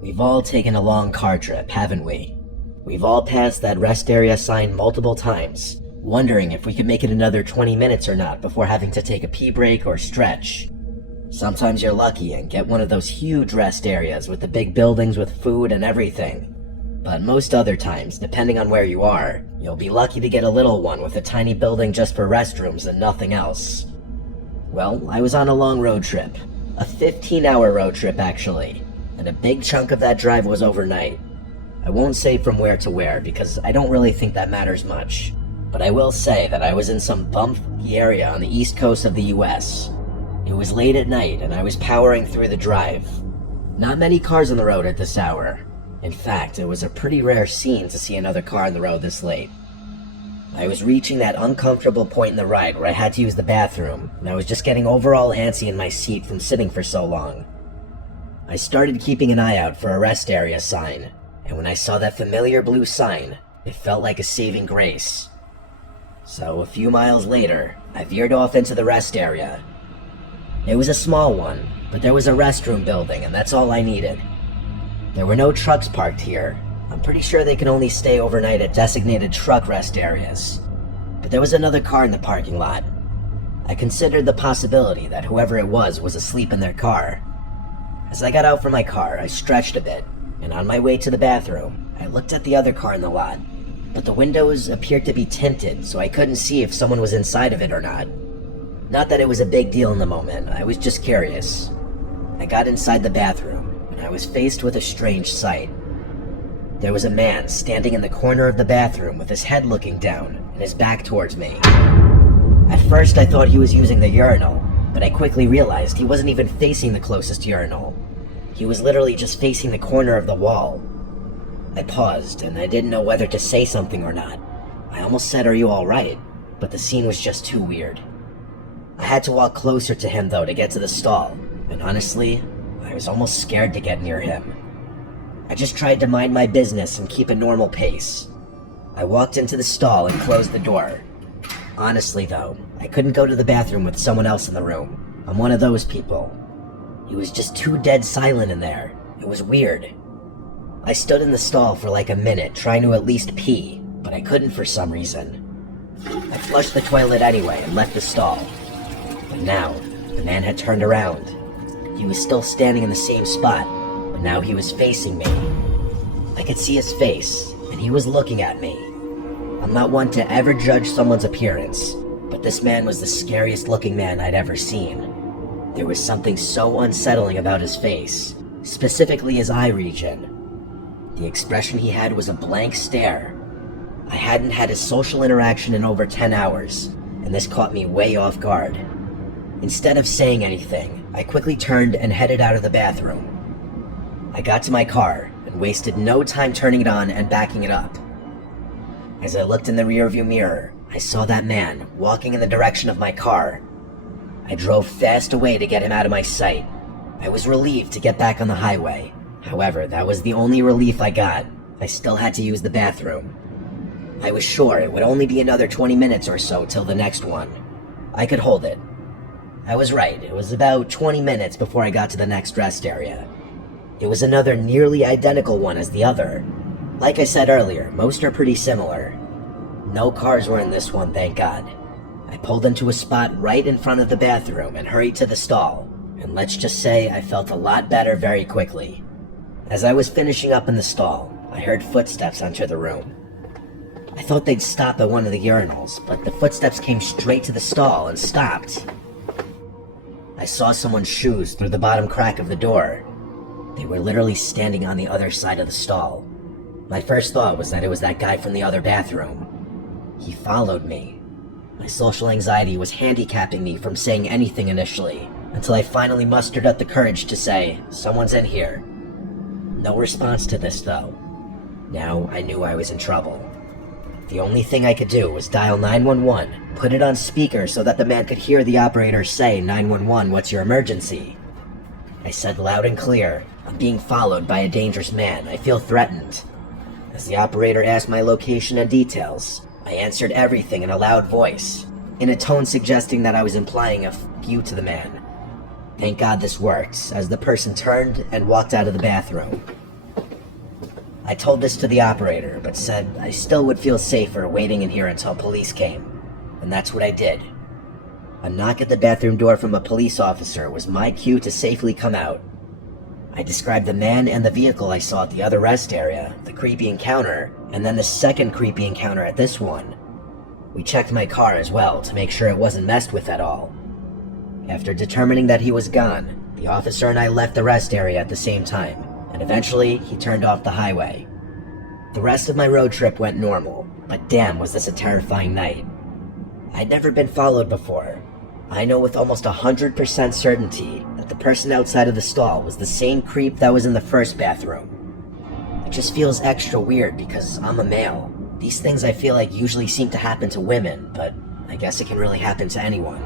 We've all taken a long car trip, haven't we? We've all passed that rest area sign multiple times, wondering if we could make it another 20 minutes or not before having to take a pee break or stretch. Sometimes you're lucky and get one of those huge rest areas with the big buildings with food and everything. But most other times, depending on where you are, you'll be lucky to get a little one with a tiny building just for restrooms and nothing else. Well, I was on a long road trip. A 15-hour road trip, actually. And a big chunk of that drive was overnight. I won't say from where to where, because I don't really think that matters much. But I will say that I was in some bumpy area on the east coast of the US. It was late at night, and I was powering through the drive. Not many cars on the road at this hour. In fact, it was a pretty rare scene to see another car on the road this late. I was reaching that uncomfortable point in the ride where I had to use the bathroom, and I was just getting overall antsy in my seat from sitting for so long. I started keeping an eye out for a rest area sign, and when I saw that familiar blue sign, it felt like a saving grace. So a few miles later, I veered off into the rest area. It was a small one, but there was a restroom building, and that's all I needed. There were no trucks parked here. I'm pretty sure they can only stay overnight at designated truck rest areas. But there was another car in the parking lot. I considered the possibility that whoever it was asleep in their car. As I got out from my car, I stretched a bit, and on my way to the bathroom, I looked at the other car in the lot. But the windows appeared to be tinted, so I couldn't see if someone was inside of it or not. Not that it was a big deal in the moment, I was just curious. I got inside the bathroom, and I was faced with a strange sight. There was a man standing in the corner of the bathroom with his head looking down and his back towards me. At first I thought he was using the urinal, but I quickly realized he wasn't even facing the closest urinal. He was literally just facing the corner of the wall. I paused, and I didn't know whether to say something or not. I almost said, "Are you alright?" But the scene was just too weird. I had to walk closer to him though to get to the stall, and honestly, I was almost scared to get near him. I just tried to mind my business and keep a normal pace. I walked into the stall and closed the door. Honestly though, I couldn't go to the bathroom with someone else in the room. I'm one of those people. He was just too dead silent in there. It was weird. I stood in the stall for like a minute trying to at least pee, but I couldn't for some reason. I flushed the toilet anyway and left the stall. But now, the man had turned around. He was still standing in the same spot, but now he was facing me. I could see his face, and he was looking at me. I'm not one to ever judge someone's appearance, but this man was the scariest looking man I'd ever seen. There was something so unsettling about his face, specifically his eye region. The expression he had was a blank stare. I hadn't had a social interaction in over 10 hours, and this caught me way off guard. Instead of saying anything, I quickly turned and headed out of the bathroom. I got to my car and wasted no time turning it on and backing it up. As I looked in the rearview mirror, I saw that man walking in the direction of my car. I drove fast away to get him out of my sight. I was relieved to get back on the highway. However, that was the only relief I got. I still had to use the bathroom. I was sure it would only be another 20 minutes or so till the next one. I could hold it. I was right, it was about 20 minutes before I got to the next rest area. It was another nearly identical one as the other. Like I said earlier, most are pretty similar. No cars were in this one, thank God. I pulled into a spot right in front of the bathroom and hurried to the stall, and let's just say I felt a lot better very quickly. As I was finishing up in the stall, I heard footsteps enter the room. I thought they'd stop at one of the urinals, but the footsteps came straight to the stall and stopped. I saw someone's shoes through the bottom crack of the door. They were literally standing on the other side of the stall. My first thought was that it was that guy from the other bathroom. He followed me. My social anxiety was handicapping me from saying anything initially, until I finally mustered up the courage to say, "Someone's in here." No response to this though. Now I knew I was in trouble. The only thing I could do was dial 911, put it on speaker so that the man could hear the operator say, "911, what's your emergency?" I said loud and clear, "I'm being followed by a dangerous man. I feel threatened." As the operator asked my location and details, I answered everything in a loud voice, in a tone suggesting that I was implying a you to the man. Thank God this worked, as the person turned and walked out of the bathroom. I told this to the operator, but said I still would feel safer waiting in here until police came, and that's what I did. A knock at the bathroom door from a police officer was my cue to safely come out. I described the man and the vehicle I saw at the other rest area, the creepy encounter, and then the second creepy encounter at this one. We checked my car as well to make sure it wasn't messed with at all. After determining that he was gone, the officer and I left the rest area at the same time, and eventually he turned off the highway. The rest of my road trip went normal, but damn was this a terrifying night. I'd never been followed before. I know with almost 100% certainty that the person outside of the stall was the same creep that was in the first bathroom. It just feels extra weird because I'm a male. These things I feel like usually seem to happen to women, but I guess it can really happen to anyone.